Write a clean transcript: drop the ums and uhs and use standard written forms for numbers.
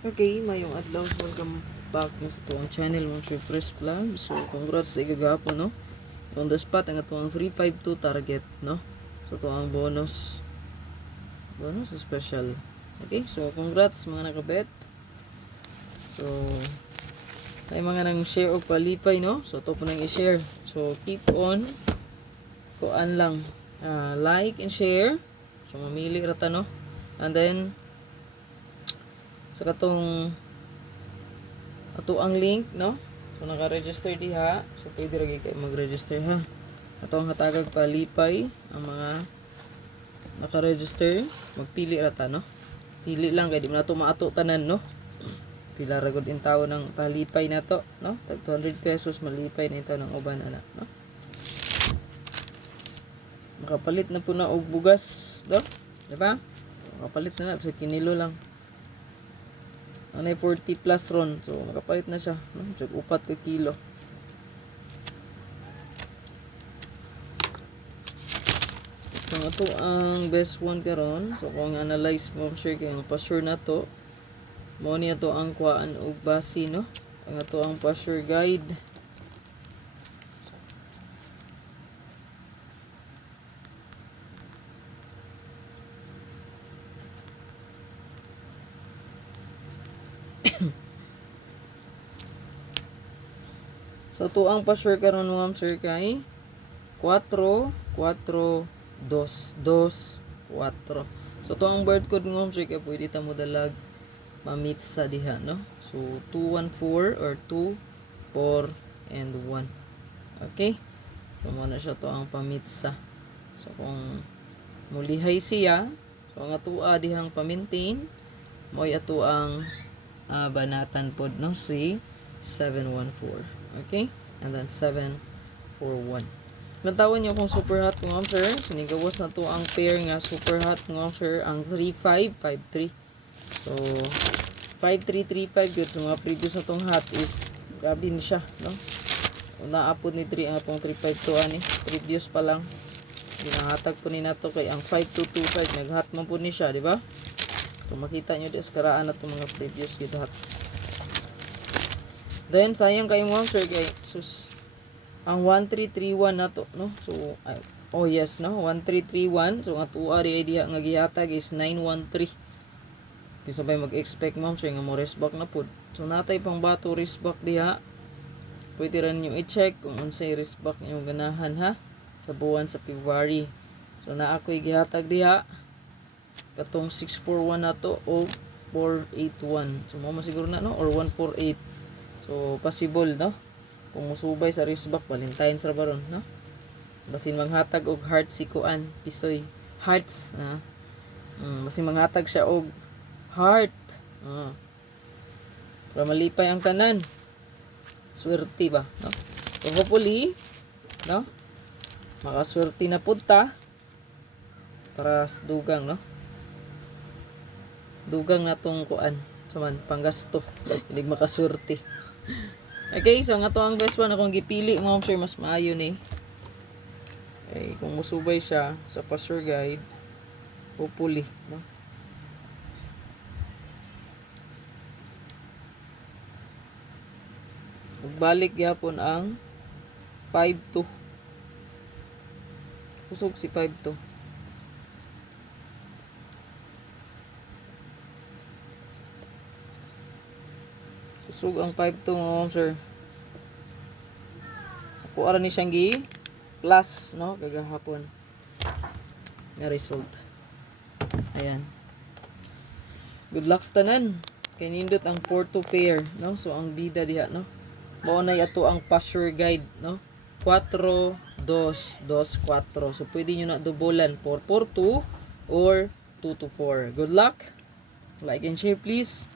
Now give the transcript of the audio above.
Okay, mayong adlaw. Welcome back mo sa tuwang channel mong Sir Press Vlog. So, congrats sa igagapon, no? On the spot, ang tuwang 352 target, no? So, tuwang bonus special. Okay, so congrats mga nakabet. So, ay mga nang share o palipay, no? So, ito po nang i-share. So, keep on. Kuan lang. Like and share. So, mamili rata, no? And then, sa katong ato ang link, no? So naka-register diha, so pwede ra gyud mag-register ha. Ato ang hatagag palipay ang mga naka-register, magpili ra ta, no? Pili lang kay di man nato maato tanan, no? Pila ra gud in tawo ng palipay nato, no? Tag 200 pesos malipay na ito ng uban ana, no? Makapalit na po na og bugas, do? Di ba? Makapalit na sa kinilo lang. Anay 40 plus ron. So, makapalit na siya. No? So, 4 ka kilo. So, ito ang best one karon. So, kung analyze mo, sure kayo, pa-sure na to. Mo niya to ang kuhaan og base, no? Ang ito ang pa-sure guide. So, ito ang pa-sure karon mga sir kay 4, 4, 2, 2, 4. So, ito ang bird code mo sir kay pwede ta mo dalag ma-meet sa diha, no? So, 2, 1, 4 or 2, 4, and 1. Okay? So, muna siya to ang pa-meet sa. So, kung mulihay siya, so, ang atua dihang pa-maintain, mo'y ato ang banatan pod, no? Si 714. Okay? And then 741. Natawan niyo kung super hot mga sir. Sinigawas na to ang pair nga super hot mga sir. Ang 3553. So, 5335 good. So, mga previous na tong hot is grabe ni siya, no? Naapod ni 3 apong 352 ani. Previous pa lang. Ginahatag po ni nato kay ang 5225 nag-hot man po ni siya, di ba? So, makita nyo di karaan na itong mga previous gid hot. Then, sayang kayo mga sir kay sus ang 1331 na to, no? So, oh yes, no? 1331. So, ang tuwa ri idea nga gihatag is 913. Kisa bay mag-expect ma'am sir nga mo resback na pod. So, natay pang bato resback diha. Pwede rin nyo i-check kung unsay resback nyo ganahan ha. Sa buwan sa February. So, na ako'y gihatag diha. Katong 641 na to o 481. So, mo siguro na, no? Or 148. So, possible, no? Kung musubay sa wristback, Valentine's ra baron, no? Basin manghatag og heart si kuan, pisoy. Hearts, na. Basin manghatag siya og heart. Para malipay ang tanan. Swerte ba, no? So, hopefully, no? Makaswerte na punta para sa dugang, no? Dugang na tong kuan. Saman, panggasto. Hindi makaswerte. Okay, so nga to ang best one akong gipili mo sir mas maayo ni. Okay, kung musubay siya sa pasture guide, hopefully, no? Magbalik gyapon ang 52. Kusog si 52. Kusog ang 52 mo sir. Ako ara ni siyang gi plus, no, kagahapon nga result. Ayan, good luck sa tanan kay nindot ang Porto Fair, no? So ang bida diha, no, mao na ato ang pasture guide, no, 4, 2, 2, 4. So pwede nyo na dobolan 4, 4, 2 or 2 to 4. Good luck, like and share please.